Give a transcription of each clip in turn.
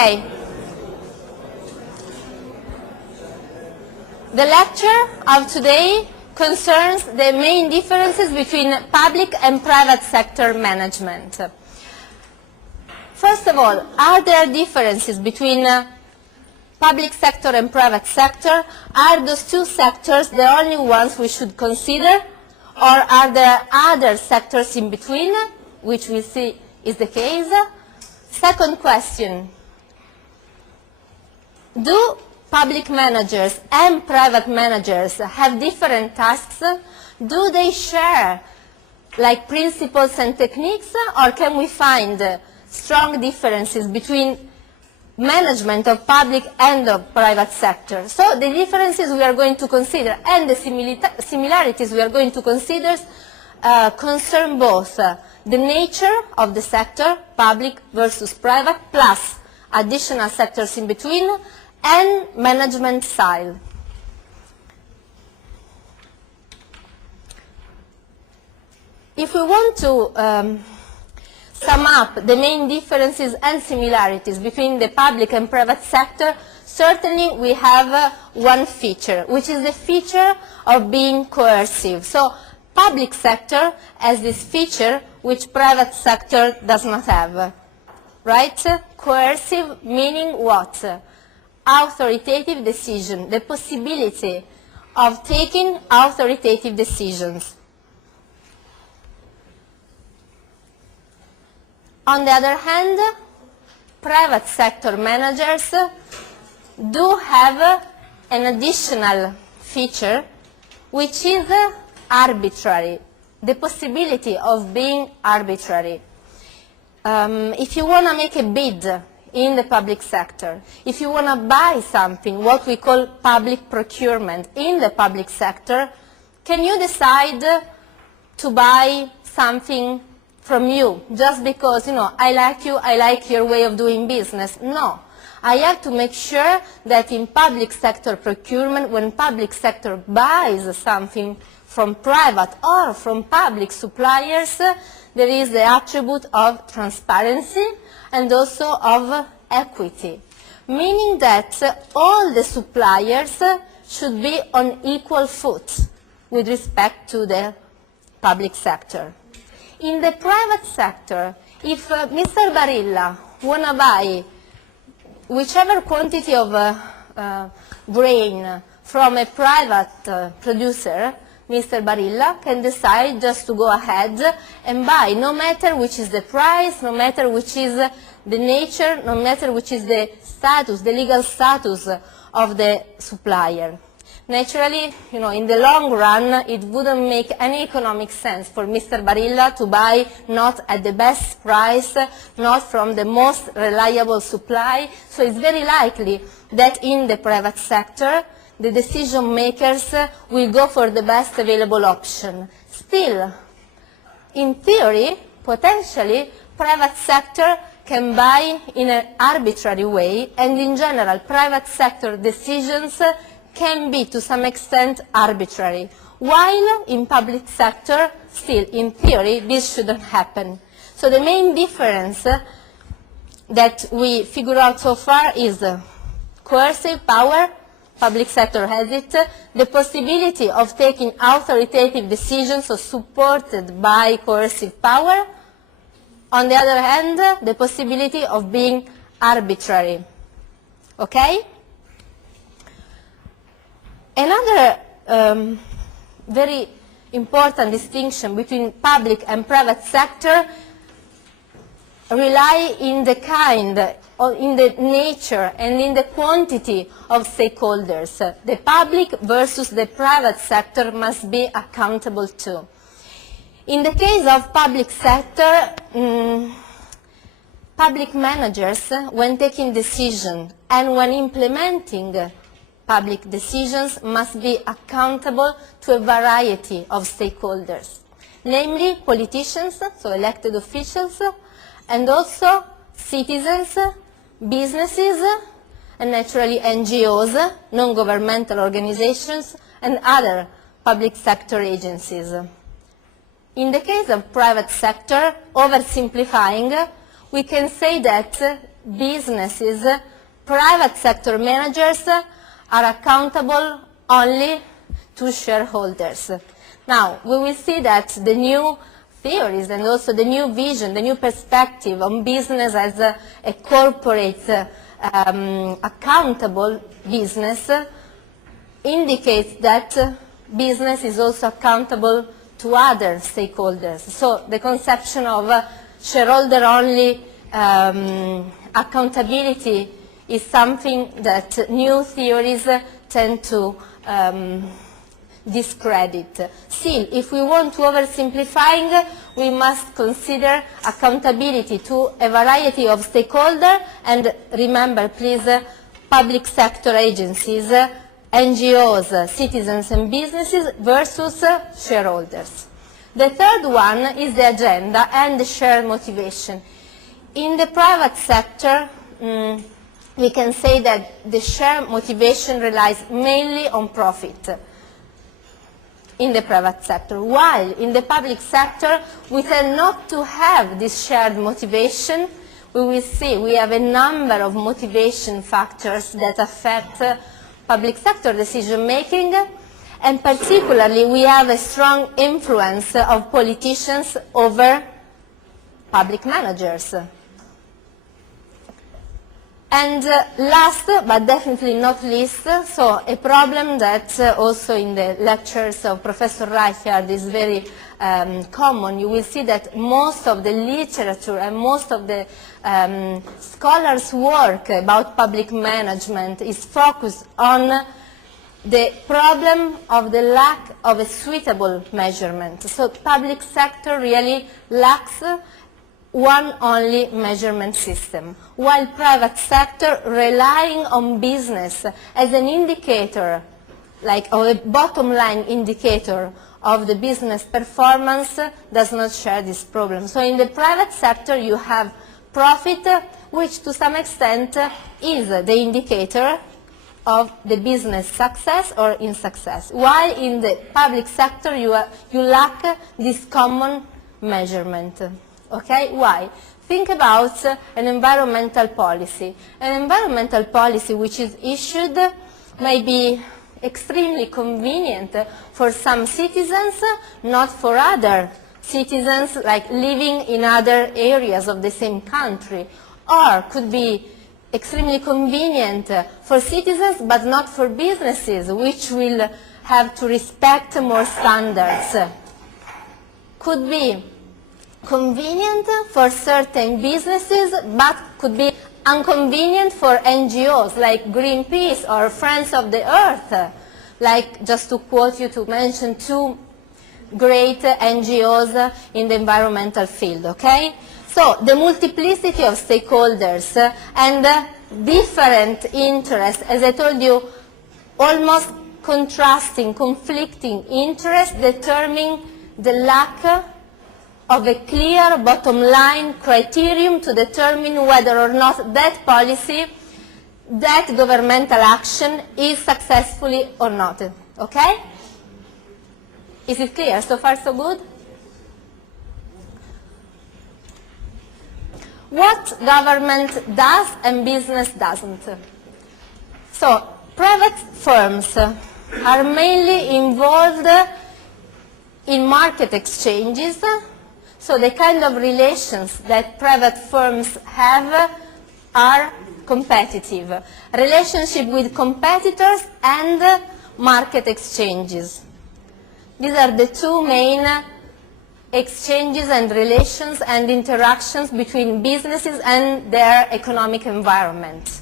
Okay. The lecture of today concerns the main differences between public and private sector management. First of all, are there differences between public sector and private sector? Are those two sectors the only ones we should consider? Or are there other sectors in between, which we see is the case? Second question, do public managers and private managers have different tasks? Do they share like principles and techniques, or can we find strong differences between management of public and of private sector? So the differences we are going to consider and the similarities we are going to consider concern both the nature of the sector, public versus private, plus additional sectors in between, and management style. If we want to sum up the main differences and similarities between the public and private sector, certainly we have one feature, which is the feature of being coercive. So public sector has this feature which private sector does not have, right? Coercive meaning what? Authoritative decision, the possibility of taking authoritative decisions. On the other hand, private sector managers do have an additional feature, which is arbitrary, the possibility of being arbitrary. If you want to make a bid in the public sector, if you want to buy something, what we call public procurement in the public sector, can you decide to buy something from you just because, I like you, I like your way of doing business? No. I have to make sure that in public sector procurement, when public sector buys something from private or from public suppliers, there is the attribute of transparency and also of equity, meaning that all the suppliers should be on equal foot with respect to the public sector. In the private sector, if Mr. Barilla want to buy whichever quantity of grain from a private producer, Mr. Barilla can decide just to go ahead and buy, no matter which is the price, no matter which is the nature, no matter which is the status, the legal status of the supplier. Naturally, in the long run, it wouldn't make any economic sense for Mr. Barilla to buy not at the best price, not from the most reliable supply. So it's very likely that in the private sector, the decision makers will go for the best available option. Still, in theory, potentially, private sector can buy in an arbitrary way, and in general, private sector decisions can be to some extent arbitrary, while in public sector, still, in theory, this shouldn't happen. So the main difference that we figure out so far is coercive power. Public sector has it, the possibility of taking authoritative decisions, so supported by coercive power. On the other hand, the possibility of being arbitrary. Okay? Another very important distinction between public and private sector rely in the kind, or in the nature and in the quantity of stakeholders. The public versus the private sector must be accountable to. In the case of public sector, public managers, when taking decisions and when implementing public decisions, must be accountable to a variety of stakeholders, namely politicians, so elected officials, and also citizens, businesses, and naturally NGOs, non-governmental organizations, and other public sector agencies. In the case of private sector, oversimplifying, we can say that businesses, private sector managers are accountable only to shareholders. Now, we will see that the new theories and also the new vision, the new perspective on business as a corporate accountable business indicates that business is also accountable to other stakeholders. So the conception of shareholder-only accountability is something that new theories tend to discredit. Still, if we want to oversimplifying, we must consider accountability to a variety of stakeholders, and remember, please, public sector agencies, NGOs, citizens and businesses versus shareholders. The third one is the agenda and the shared motivation. In the private sector, we can say that the shared motivation relies mainly on profit in the private sector, while in the public sector we tend not to have this shared motivation. We will see we have a number of motivation factors that affect public sector decision making, and particularly we have a strong influence of politicians over public managers. And last, but definitely not least, so a problem that also in the lectures of Professor Reichard is very common. You will see that most of the literature and most of the scholars' work about public management is focused on the problem of the lack of a suitable measurement. So public sector really lacks one only measurement system, while private sector relying on business as an indicator, like a bottom line indicator of the business performance, does not share this problem. So in the private sector you have profit, which to some extent is the indicator of the business success or insuccess, while in the public sector you lack this common measurement. Okay, why? Think about an environmental policy. An environmental policy which is issued may be extremely convenient for some citizens, not for other citizens, like living in other areas of the same country, or could be extremely convenient for citizens but not for businesses, which will have to respect more standards. Could be convenient for certain businesses, but could be inconvenient for NGOs like Greenpeace or Friends of the Earth, like, just to quote you, to mention two great NGOs in the environmental field, okay? So the multiplicity of stakeholders and different interests, as I told you, almost contrasting, conflicting interests determine the lack of a clear bottom line criterion to determine whether or not that policy, that governmental action is successfully or not. Okay? Is it clear? So far so good? What government does and business doesn't. So private firms are mainly involved in market exchanges. So the kind of relations that private firms have are competitive. Relationship with competitors and market exchanges. These are the two main exchanges and relations and interactions between businesses and their economic environment.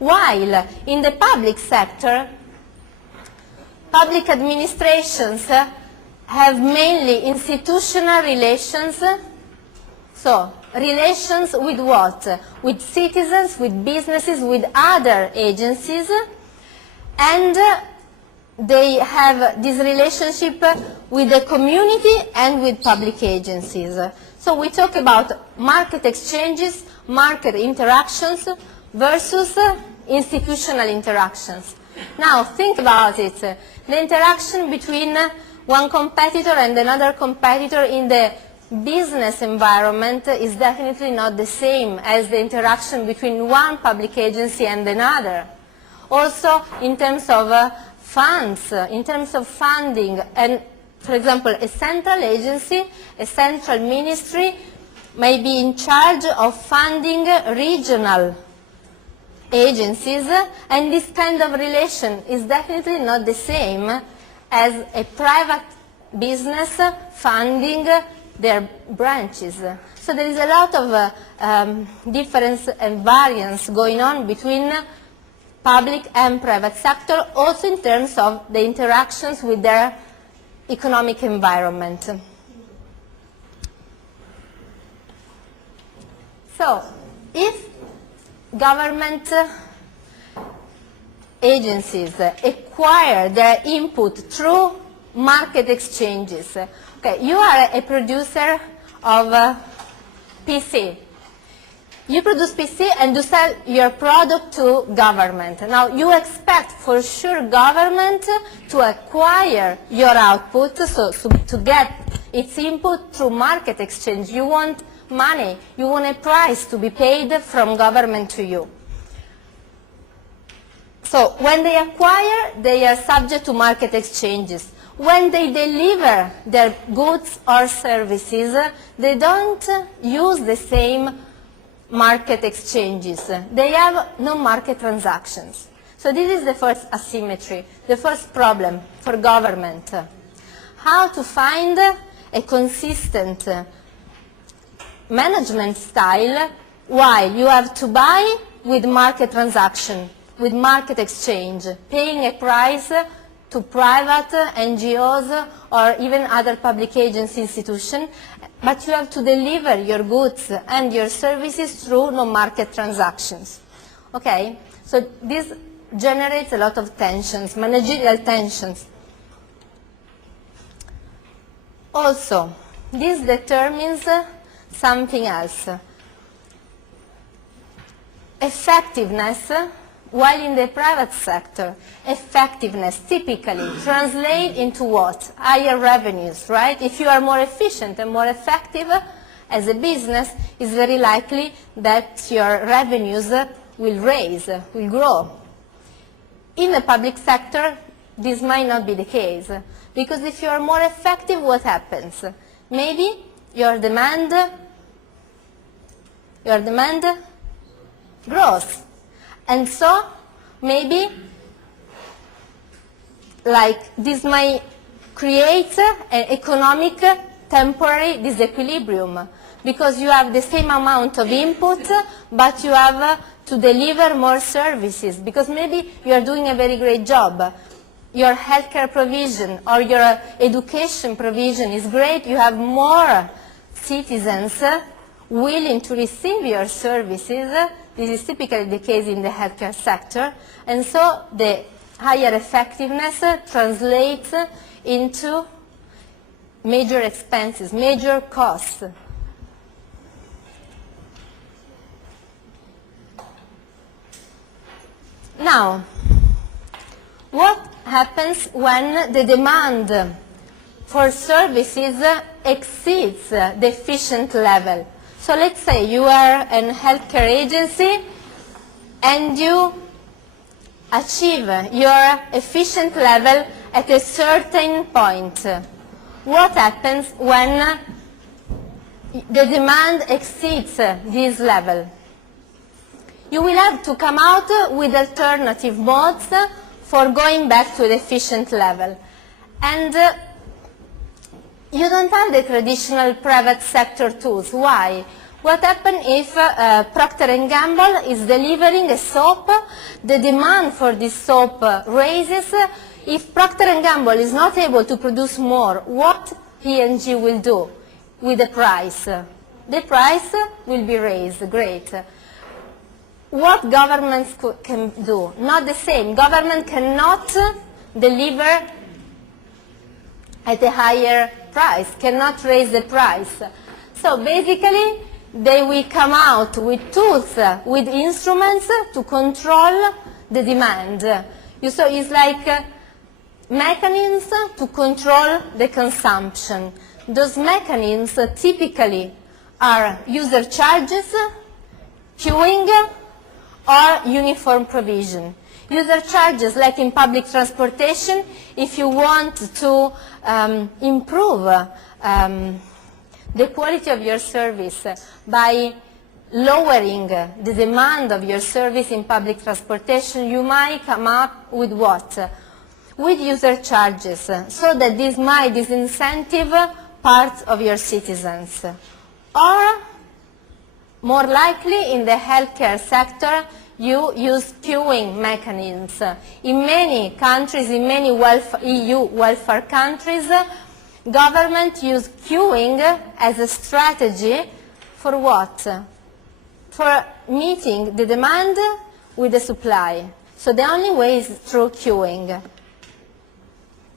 While in the public sector, public administrations have mainly institutional relations. So, relations with what? With citizens, with businesses, with other agencies, and they have this relationship with the community and with public agencies. So we talk about market exchanges, market interactions versus institutional interactions. Now think about it. The interaction between one competitor and another competitor in the business environment is definitely not the same as the interaction between one public agency and another. Also, in terms of funds, in terms of funding, and for example, a central agency, a central ministry may be in charge of funding regional agencies, and this kind of relation is definitely not the same as a private business funding their branches. So there is a lot of difference and variance going on between public and private sector, also in terms of the interactions with their economic environment. So, if government agencies acquire their input through market exchanges, okay, you are a producer of PC. You produce PC and you sell your product to government. Now, you expect for sure government to acquire your output, so to get its input through market exchange. You want money, you want a price to be paid from government to you. So when they acquire, they are subject to market exchanges. When they deliver their goods or services, they don't use the same market exchanges. They have no market transactions. So this is the first asymmetry, the first problem for government. How to find a consistent management style while you have to buy with market transaction, with market exchange, paying a price to private NGOs or even other public agency institutions, but you have to deliver your goods and your services through no-market transactions. Okay? So this generates a lot of tensions, managerial tensions. Also, this determines something else. Effectiveness, while in the private sector, effectiveness typically translates into what? Higher revenues, right? If you are more efficient and more effective as a business, it's very likely that your revenues will raise, will grow. In the public sector, this might not be the case, because if you are more effective, what happens? Maybe your demand grows. And so, maybe, like, this might create an economic temporary disequilibrium, because you have the same amount of input, but you have to deliver more services, because maybe you are doing a very great job. Your healthcare provision or your education provision is great. You have more citizens willing to receive your services. This is typically the case in the healthcare sector. And so the higher effectiveness translates into major expenses, major costs. Now, what happens when the demand for services exceeds the efficient level? So let's say you are a healthcare agency and you achieve your efficient level at a certain point. What happens when the demand exceeds this level? You will have to come out with alternative modes for going back to the efficient level. And you don't have the traditional private sector tools. Why? What happens if Procter & Gamble is delivering a soap, the demand for this soap raises. If Procter & Gamble is not able to produce more, what P&G will do with the price? The price will be raised, great. What governments can do? Not the same. Government cannot deliver at a higher price, cannot raise the price. So basically, they will come out with tools, with instruments to control the demand. So it's like mechanisms to control the consumption. those mechanisms typically are user charges, queuing, or uniform provision. User charges, like in public transportation, if you want to improve the quality of your service by lowering the demand of your service in public transportation, you might come up with what? With user charges, so that this might disincentive part of your citizens. Or, more likely, in the healthcare sector, you use queuing mechanisms. In many countries, in many EU welfare countries, government use queuing as a strategy for what? For meeting the demand with the supply. So the only way is through queuing.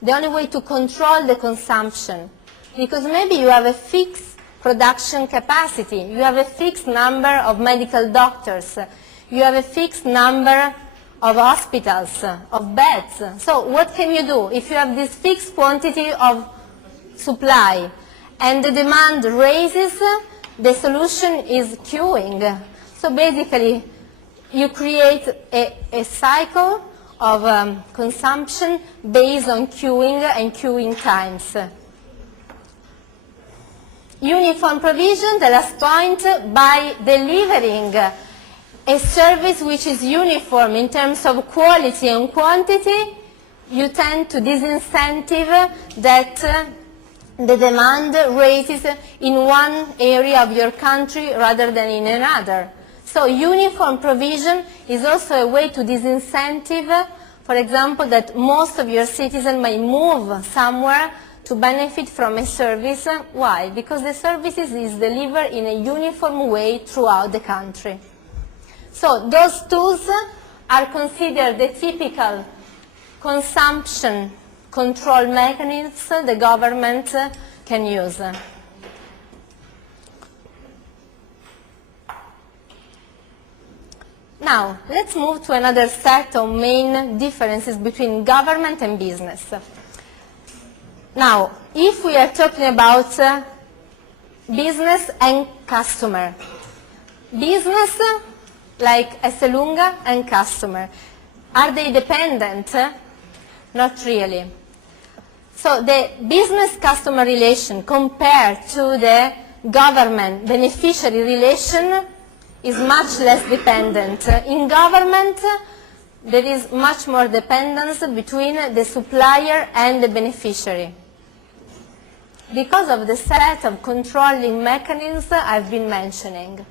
The only way to control the consumption. Because maybe you have a fixed production capacity, you have a fixed number of medical doctors, you have a fixed number of hospitals, of beds. So what can you do? If you have this fixed quantity of supply and the demand raises, the solution is queuing. So basically, you create a cycle of consumption based on queuing and queuing times. Uniform provision, the last point, by delivering a service which is uniform in terms of quality and quantity, you tend to disincentive that the demand raises in one area of your country rather than in another. So uniform provision is also a way to disincentive, for example, that most of your citizens may move somewhere to benefit from a service. Why? Because the services is delivered in a uniform way throughout the country. So those tools are considered the typical consumption control mechanisms the government can use. Now, let's move to another set of main differences between government and business. Now, if we are talking about business and customer, business like Esselunga and customer, are they dependent? Not really. So the business-customer relation compared to the government-beneficiary relation is much less dependent. In government, there is much more dependence between the supplier and the beneficiary, because of the set of controlling mechanisms I've been mentioning.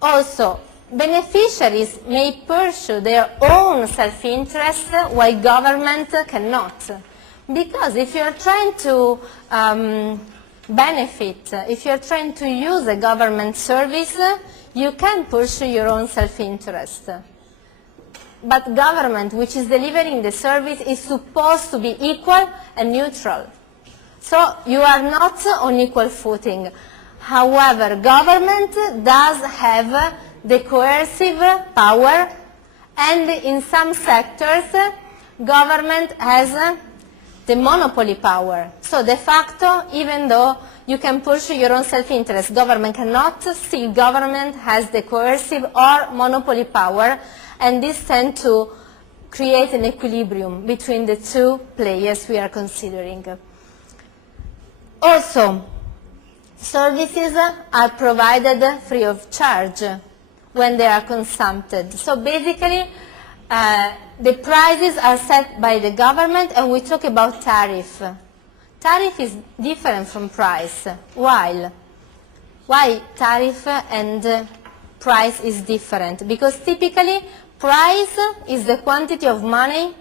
Also, beneficiaries may pursue their own self-interest while government cannot. Because if you're trying to benefit, if you're trying to use a government service, you can pursue your own self-interest. But government, which is delivering the service, is supposed to be equal and neutral. So you are not on equal footing. However, government does have the coercive power, and in some sectors, government has the monopoly power. So de facto, even though you can pursue your own self-interest, government cannot, still government has the coercive or monopoly power, and this tends to create an equilibrium between the two players we are considering. Also, services are provided free of charge when they are consumed. So basically, the prices are set by the government, and we talk about tariff. Tariff is different from price. Why tariff and price is different? Because typically, price is the quantity of money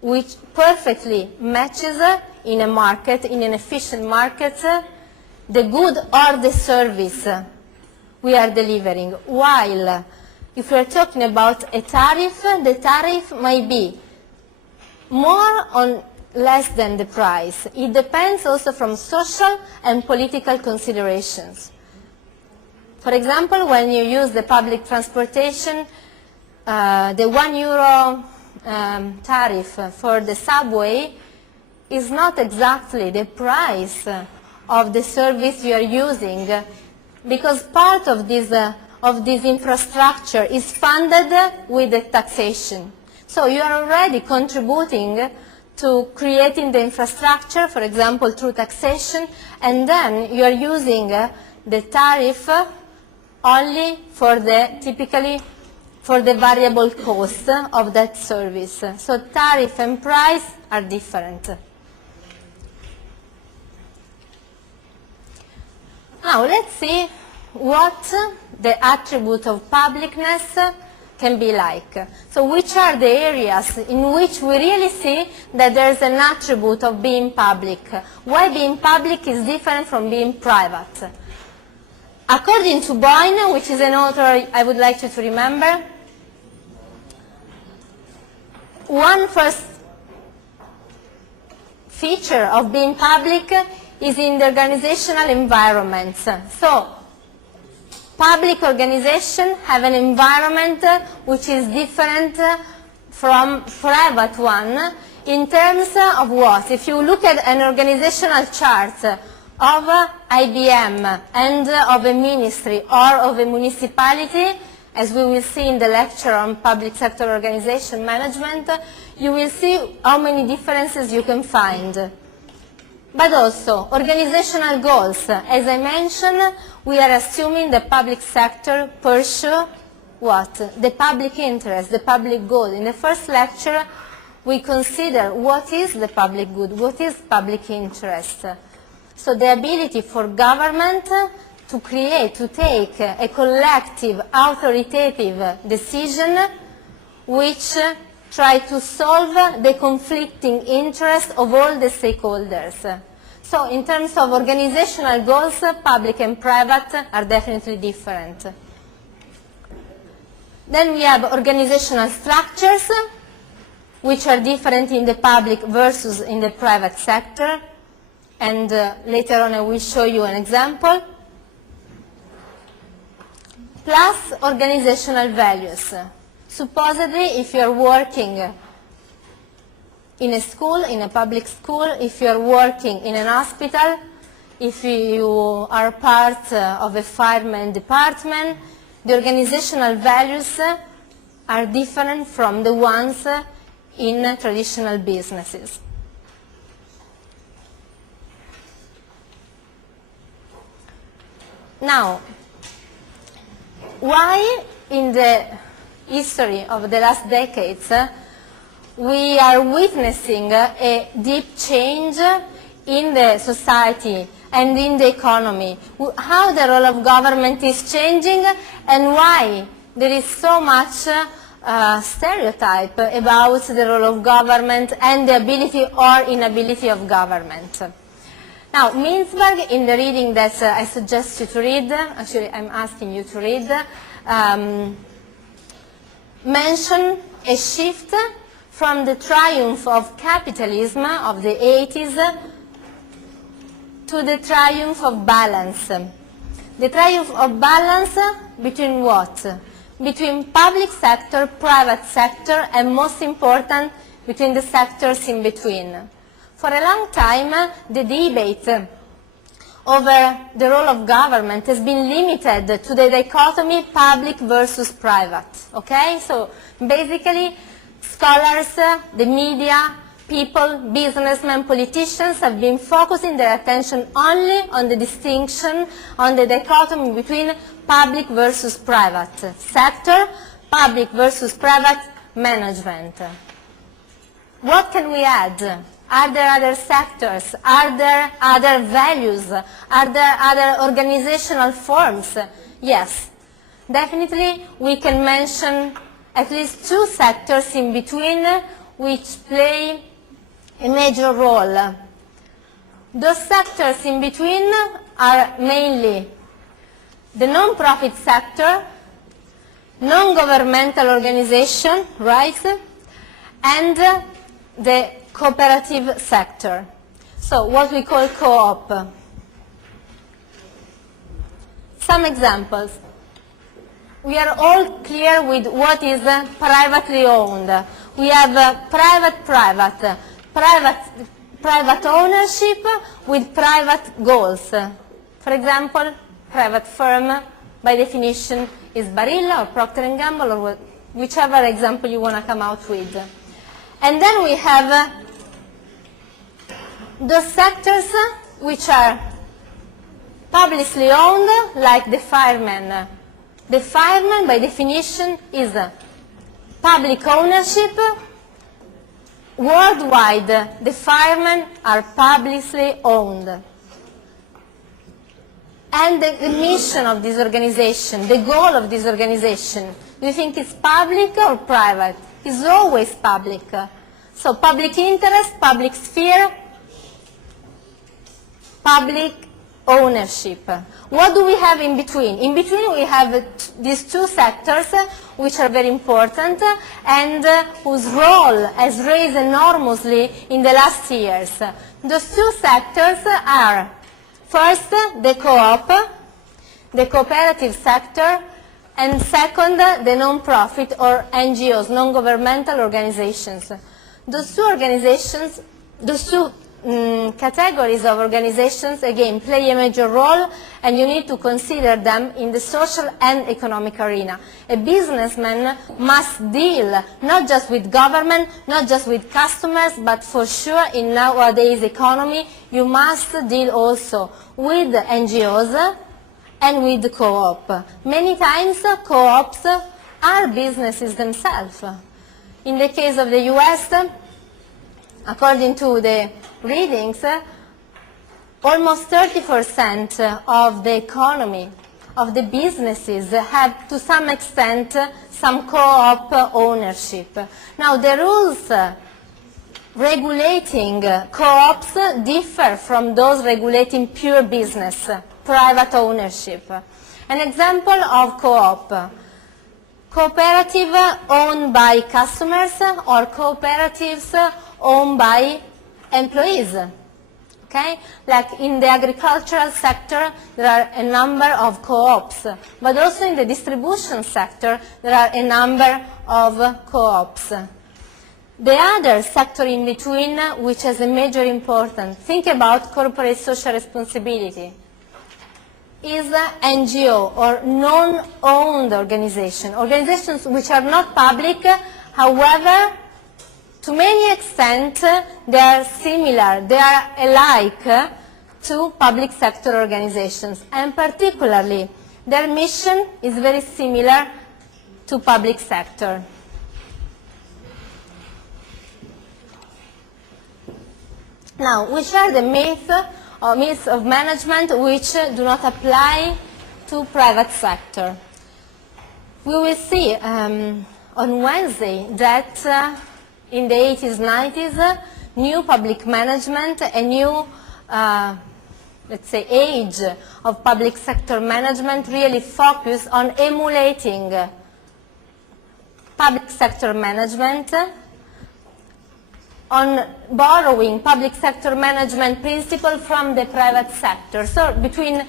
which perfectly matches in a market, in an efficient market, the good or the service we are delivering. While if we are talking about a tariff, the tariff might be more or less than the price. It depends also from social and political considerations. For example, when you use the public transportation, the €1 tariff for the subway is not exactly the price of the service you are using, because part of this infrastructure is funded with the taxation. So you are already contributing to creating the infrastructure, for example, through taxation, and then you are using the tariff only for typically for the variable cost of that service. So tariff and price are different. Now let's see what the attribute of publicness can be like. So which are the areas in which we really see that there is an attribute of being public? Why being public is different from being private? According to Bocconi, which is an author I would like you to remember, one first feature of being public is in the organizational environments. So public organizations have an environment which is different from private one in terms of what? If you look at an organizational chart of IBM and of a ministry or of a municipality, as we will see in the lecture on public sector organization management, you will see how many differences you can find. But also, organizational goals. As I mentioned, we are assuming the public sector pursue what? The public interest, the public good. In the first lecture, we consider what is the public good, what is public interest. So the ability for government to create, to take a collective, authoritative decision which try to solve the conflicting interests of all the stakeholders. So in terms of organizational goals, public and private are definitely different. Then we have organizational structures, which are different in the public versus in the private sector. And later on I will show you an example. Plus organizational values. Supposedly, if you are working in a school, in a public school, if you are working in an hospital, if you are part of a fireman department, the organizational values are different from the ones in traditional businesses. Now, why in the history of the last decades we are witnessing a deep change in the society and in the economy? How the role of government is changing and why there is so much stereotype about the role of government and the ability or inability of government. Now, Mintzberg, in the reading that I suggest you to read, actually I'm asking you to read, mention a shift from the triumph of capitalism of the 80s to the triumph of balance. The triumph of balance between what? Between public sector, private sector, and most important, between the sectors in between. For a long time, the debate over the role of government has been limited to the dichotomy public versus private. Okay? So basically, scholars, the media, people, businessmen, politicians have been focusing their attention only on the distinction, on the dichotomy between public versus private sector, public versus private management. What can we add? Are there other sectors? Are there other values? Are there other organizational forms? Yes. Definitely we can mention at least two sectors in between which play a major role. Those sectors in between are mainly the non-profit sector, non-governmental organization, right? And the cooperative sector. So what we call co-op. Some examples. We are all clear with what is privately owned. We have private, private ownership with private goals. For example, private firm, by definition, is Barilla or Procter & Gamble or whichever example you want to come out with. And then we have those sectors which are publicly owned, like the firemen. The firemen, by definition, is public ownership. Worldwide, the firemen are publicly owned. And the mission of this organization, the goal of this organization, do you think it's public or private? It's always public. So public interest, public sphere, public ownership. What do we have in between? In between we have these two sectors which are very important and whose role has raised enormously in the last years. Those two sectors are, first, the co-op, the cooperative sector, and second, the non-profit or NGOs, non-governmental organizations. Those two organizations, those two categories of organizations, again, play a major role, and you need to consider them in the social and economic arena. A businessman must deal not just with government, not just with customers, but for sure in nowadays economy, you must deal also with NGOs and with the co-op. Many times co-ops are businesses themselves. In the case of the US, according to the readings, almost 30% of the economy, of the businesses, have to some extent some co-op ownership. Now the rules regulating co-ops differ from those regulating pure business, private ownership. An example of co-op: cooperative owned by customers or cooperatives owned by employees. Okay? Like in the agricultural sector, there are a number of co-ops, but also in the distribution sector, there are a number of co-ops. The other sector in between, which has a major importance, think about corporate social responsibility, is NGO or non-owned organization, organizations which are not public, however, to many extent, they are similar, they are alike to public sector organizations, and particularly their mission is very similar to public sector. Now, which are the myths of management which do not apply to private sector? We will see on Wednesday that in the 80s, 90s, new public management, a new, let's say, age of public sector management really focused on emulating public sector management, on borrowing public sector management principle from the private sector. So between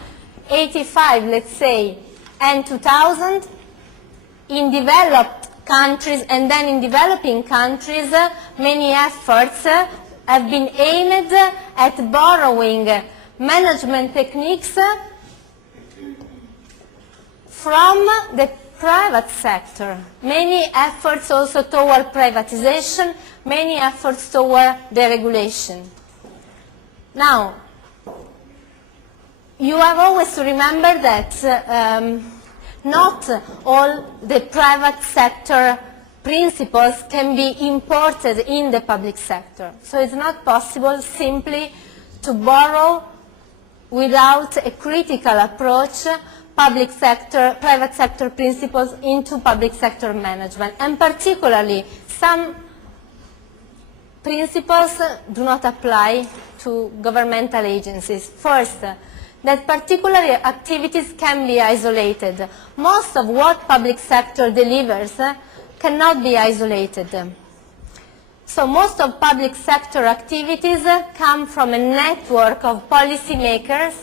85, let's say, and 2000, in developed countries and then in developing countries, many efforts have been aimed at borrowing management techniques from the private sector. Many efforts also toward privatization, many efforts toward deregulation. Now, you have always to remember that not all the private sector principles can be imported in the public sector. So it's not possible simply to borrow without a critical approach private sector principles into public sector management. And particularly, some principles do not apply to governmental agencies. First, that particular activities can be isolated. Most of what public sector delivers cannot be isolated. So most of public sector activities come from a network of policymakers,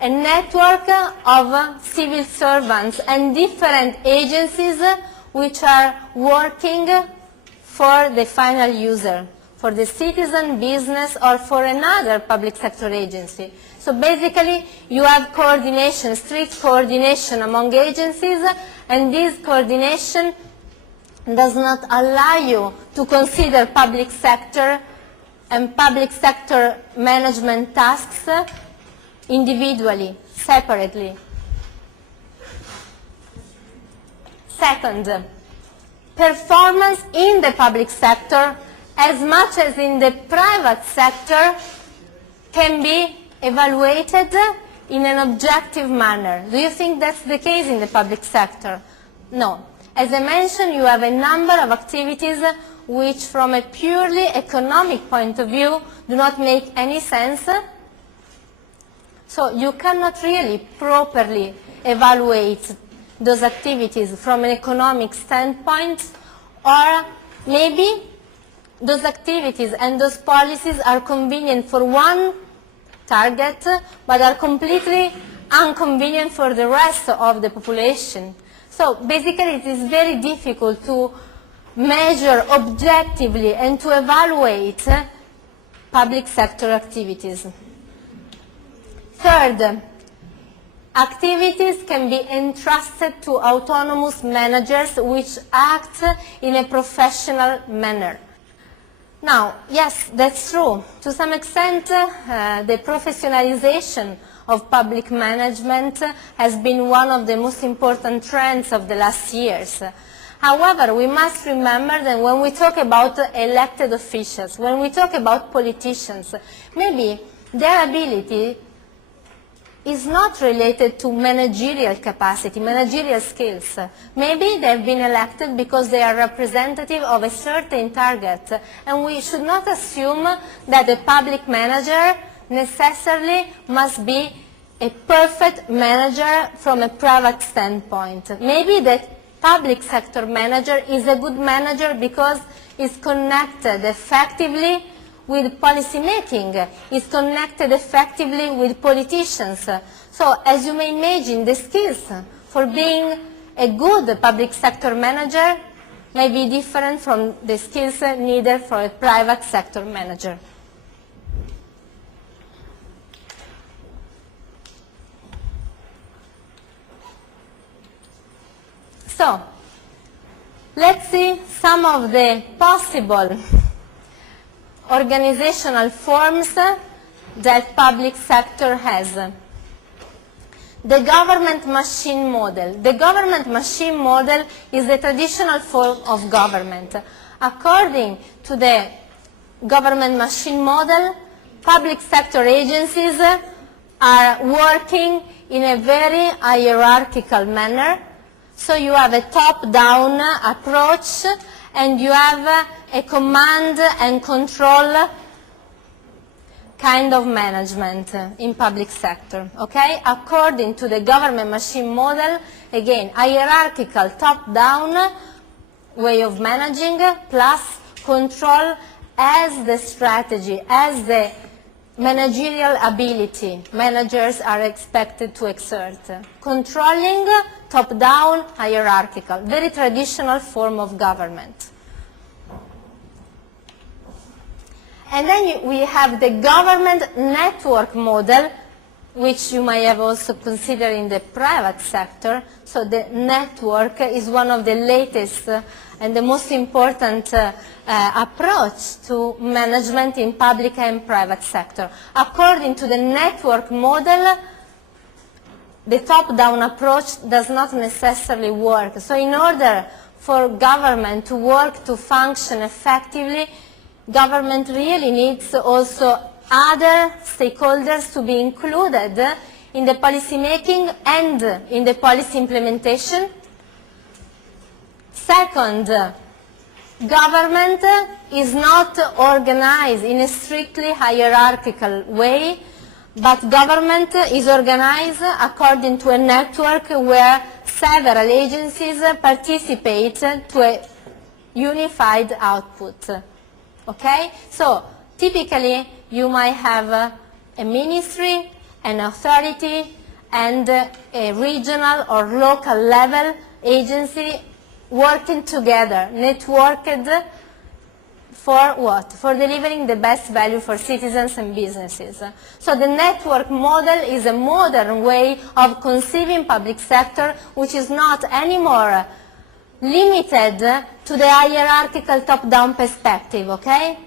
a network of civil servants and different agencies which are working for the final user, for the citizen, business, or for another public sector agency. So basically, you have coordination, strict coordination among agencies, and this coordination does not allow you to consider public sector and public sector management tasks individually, separately. Second, performance in the public sector, as much as in the private sector, can be evaluated in an objective manner. Do you think that's the case in the public sector? No. As I mentioned, you have a number of activities which, from a purely economic point of view, do not make any sense. So you cannot really properly evaluate those activities from an economic standpoint, or maybe those activities and those policies are convenient for one target, but are completely inconvenient for the rest of the population. So basically it is very difficult to measure objectively and to evaluate public sector activities. Third, activities can be entrusted to autonomous managers which act in a professional manner. Now, yes, that's true. To some extent, the professionalization of public management has been one of the most important trends of the last years. However, we must remember that when we talk about elected officials, when we talk about politicians, maybe their ability is not related to managerial capacity, managerial skills. Maybe they've been elected because they are representative of a certain target, and we should not assume that a public manager necessarily must be a perfect manager from a private standpoint. Maybe the public sector manager is a good manager because it's connected effectively with policy making, is connected effectively with politicians. So as you may imagine, the skills for being a good public sector manager may be different from the skills needed for a private sector manager. So, let's see some of the possible organizational forms that public sector has. The government machine model. The government machine model is the traditional form of government. According to the government machine model, public sector agencies are working in a very hierarchical manner. So you have a top-down approach, and you have a command and control kind of management in public sector, okay? According to the government machine model, again, hierarchical top-down way of managing plus control as the strategy, as the managerial ability managers are expected to exert. Controlling, top-down, hierarchical, very traditional form of government. And then we have the government network model, which you might have also considered in the private sector. So the network is one of the latest and the most important approach to management in public and private sector. According to the network model, the top-down approach does not necessarily work. So in order for government to work, to function effectively, government really needs also other stakeholders to be included in the policy making and in the policy implementation. Second, government is not organized in a strictly hierarchical way, but government is organized according to a network where several agencies participate to a unified output. Okay? So, typically, you might have a ministry, an authority, and a regional or local level agency working together, networked for what? For delivering the best value for citizens and businesses. So the network model is a modern way of conceiving public sector which is not anymore limited to the hierarchical top-down perspective, okay?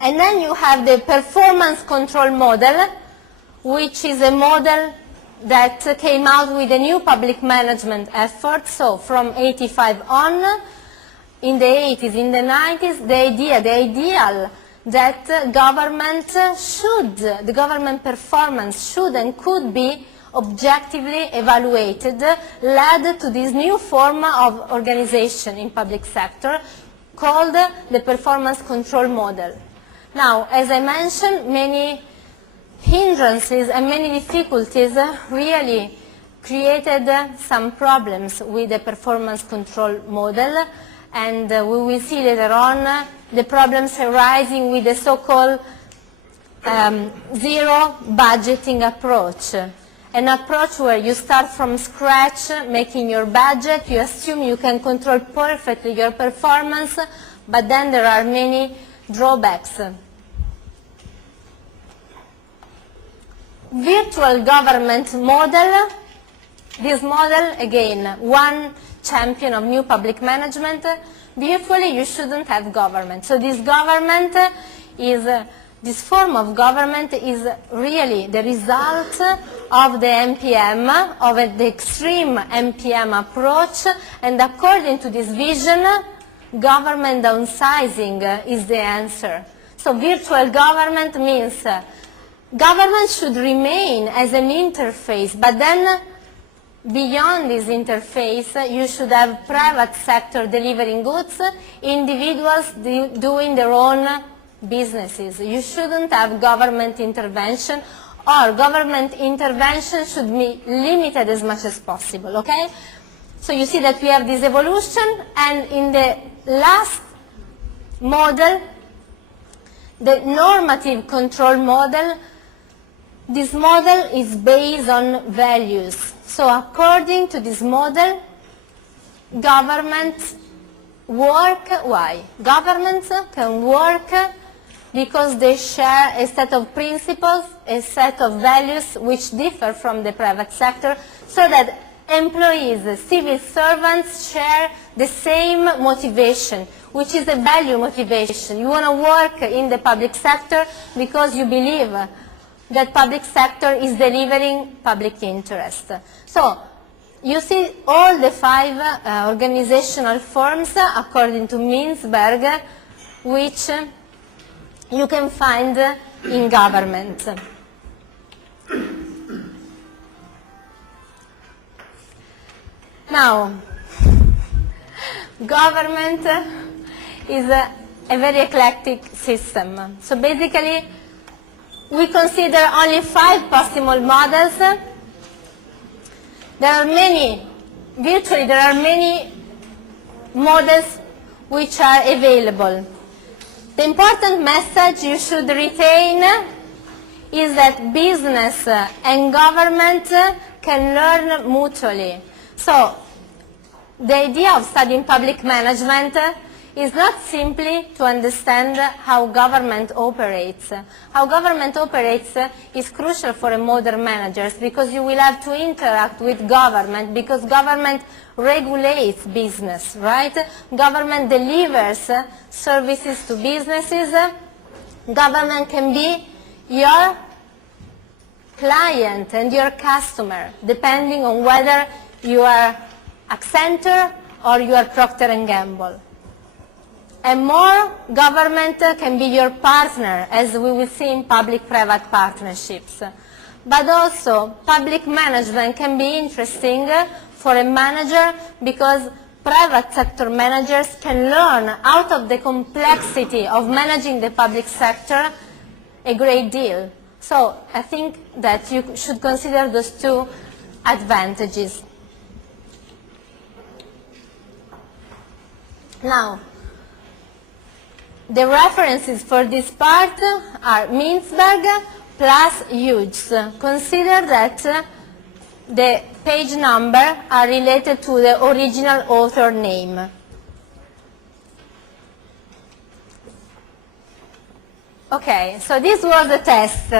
And then you have the performance control model, which is a model that came out with a new public management effort. So from 85 on, in the 80s, in the 90s, the ideal that the government performance should and could be objectively evaluated led to this new form of organization in public sector called the performance control model. Now, as I mentioned, many hindrances and many difficulties really created some problems with the performance control model, and we will see later on the problems arising with the so-called zero budgeting approach. An approach where you start from scratch making your budget, you assume you can control perfectly your performance, but then there are many drawbacks. Virtual government model. This model, again, one champion of new public management. Virtually, you shouldn't have government. So this government is, this form of government is really the result of the MPM, of the extreme MPM approach, and according to this vision, government downsizing is the answer. So virtual government means government should remain as an interface, but then beyond this interface, you should have private sector delivering goods, individuals doing their own businesses. You shouldn't have government intervention, or government intervention should be limited as much as possible, okay? So you see that we have this evolution, and in the last model, the normative control model, this model is based on values. So according to this model, governments work, why? Governments can work because they share a set of principles, a set of values which differ from the private sector, so that employees, civil servants share the same motivation, which is a value motivation. You want to work in the public sector because you believe that public sector is delivering public interest. So you see all the 5 organizational forms according to Mintzberg, which you can find in government. Now, government is a very eclectic system. So basically, we consider only 5 possible models. There are many, virtually there are many models which are available. The important message you should retain is that business and government can learn mutually. So the idea of studying public management is not simply to understand how government operates. How government operates is crucial for a modern manager, because you will have to interact with government, because government regulates business, right? Government delivers services to businesses. Government can be your client and your customer, depending on whether you are Accenture or you are Procter & Gamble. And more, government can be your partner, as we will see in public-private partnerships. But also, public management can be interesting for a manager, because private sector managers can learn out of the complexity of managing the public sector a great deal. So I think that you should consider those 2 advantages. Now, the references for this part are Mintzberg plus Hughes. Consider that the page number are related to the original author name. Okay, so this was the test.